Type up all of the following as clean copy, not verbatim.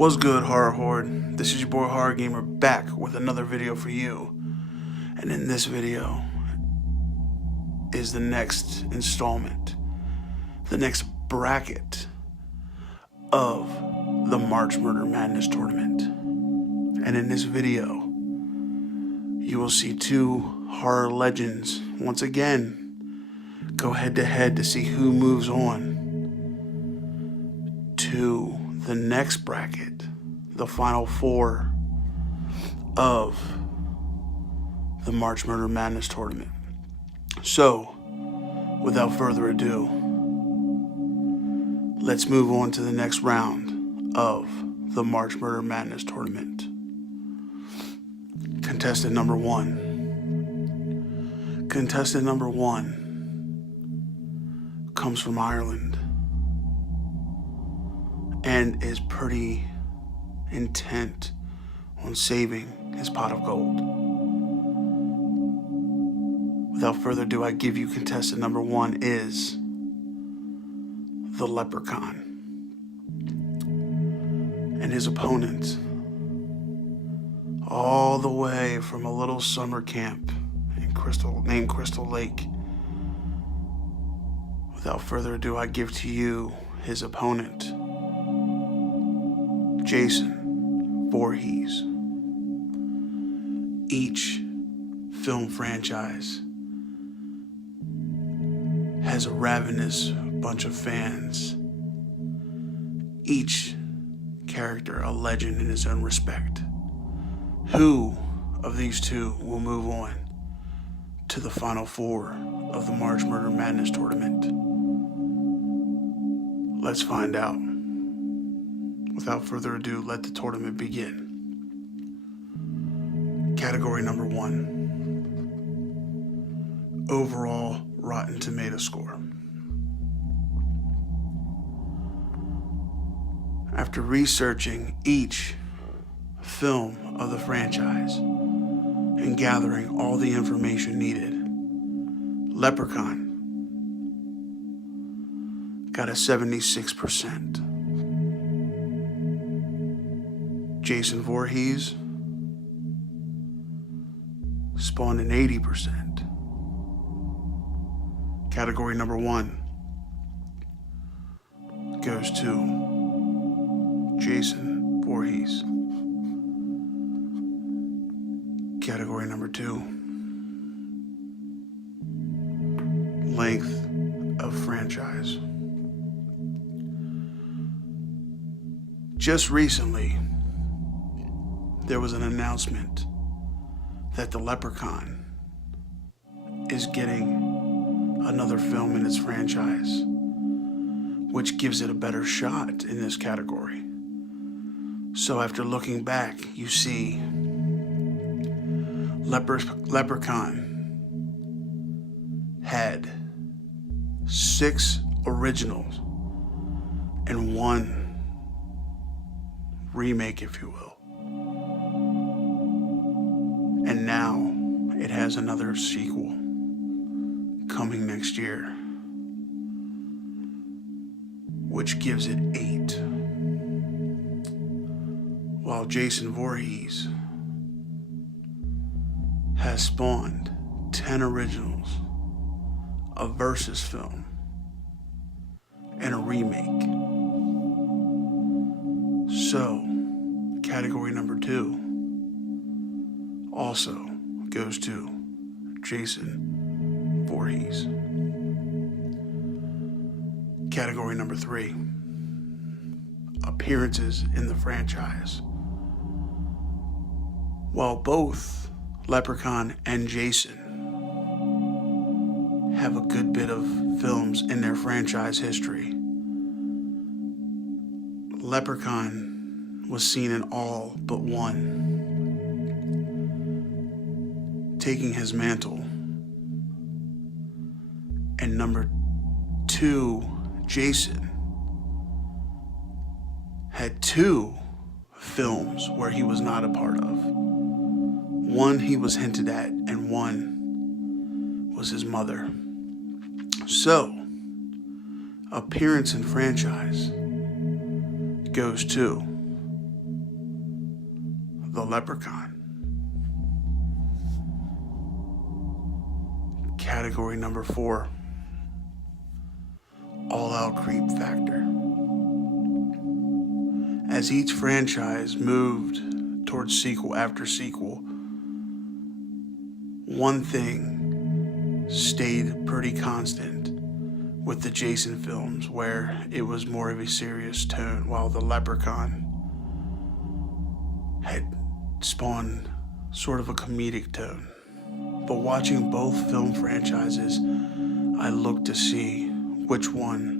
What's good, Horror Horde? This is your boy Horror Gamer back with another video for you. And in this video is the next installment, the next bracket of the March Murder Madness tournament. And in this video, you will see two horror legends once again go head to head to see who moves on to the next bracket, the final four of the March Murder Madness tournament. So, without further ado, let's move on to the next round of the March Murder Madness tournament. Contestant number one. Contestant number one comes from Ireland and is pretty intent on saving his pot of gold. Without further ado, I give you contestant number one is the Leprechaun. And his opponent, all the way from a little summer camp named Crystal Lake. Without further ado, I give to you his opponent, Jason VORHEES. Each film franchise has a ravenous bunch of fans. Each character a legend in his own respect. Who of these two will move on to the final four of the March Murder Madness tournament? Let's find out. Without further ado, let the tournament begin. Category number one. Overall Rotten Tomato score. After researching each film of the franchise and gathering all the information needed, Leprechaun got a 76%. Jason VORHEES spawned an 80%. Category number one goes to Jason VORHEES. Category number two, length of franchise. Just recently, there was an announcement that the Leprechaun is getting another film in its franchise, which gives it a better shot in this category. So after looking back, you see Leprechaun had 6 originals and 1 remake, if you will. And now it has another sequel coming next year, which gives it 8. While Jason VORHEES has spawned 10 originals, a versus film, and a remake. So, category number 2 also goes to Jason VORHEES. Category number 3, appearances in the franchise. While both Leprechaun and Jason have a good bit of films in their franchise history, Leprechaun was seen in all but one, taking his mantle. And number 2, Jason, had 2 films where he was not a part of. One he was hinted at, and one was his mother. So, appearance in franchise goes to the Leprechaun. Category number 4, all-out creep factor. As each franchise moved towards sequel after sequel, one thing stayed pretty constant with the Jason films, where it was more of a serious tone, while the Leprechaun had spawned sort of a comedic tone. But watching both film franchises, I looked to see which one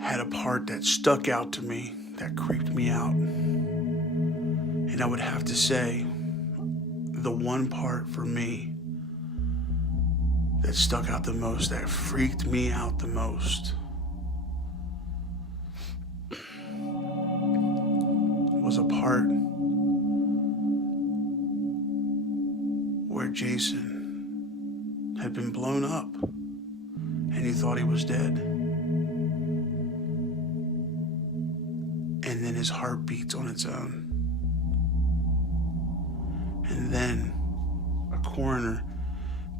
had a part that stuck out to me, that creeped me out. And I would have to say, the one part for me that stuck out the most, that freaked me out the most, was a part where Jason had been blown up and you thought he was dead. And then his heart beats on its own. And then a coroner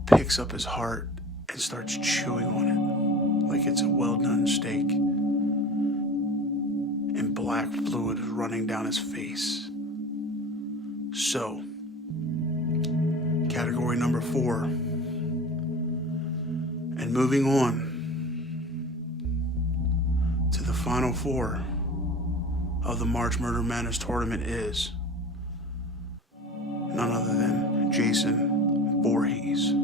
picks up his heart and starts chewing on it like it's a well-done steak. And black fluid is running down his face. So, category number 4. And moving on to the final 4 of the March Murder Madness tournament is none other than Jason VORHEES.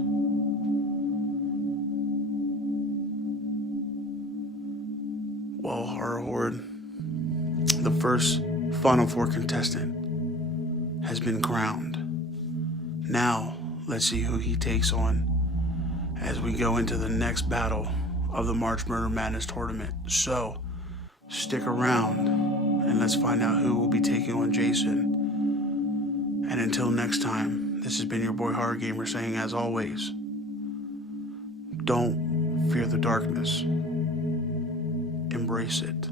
Well, Horror Horde, the first Final 4 contestant has been crowned. Now, let's see who he takes on as we go into the next battle of the March Murder Madness tournament. So, stick around and let's find out who will be taking on Jason. And until next time, this has been your boy Horror Gamer saying, as always, don't fear the darkness. Embrace it.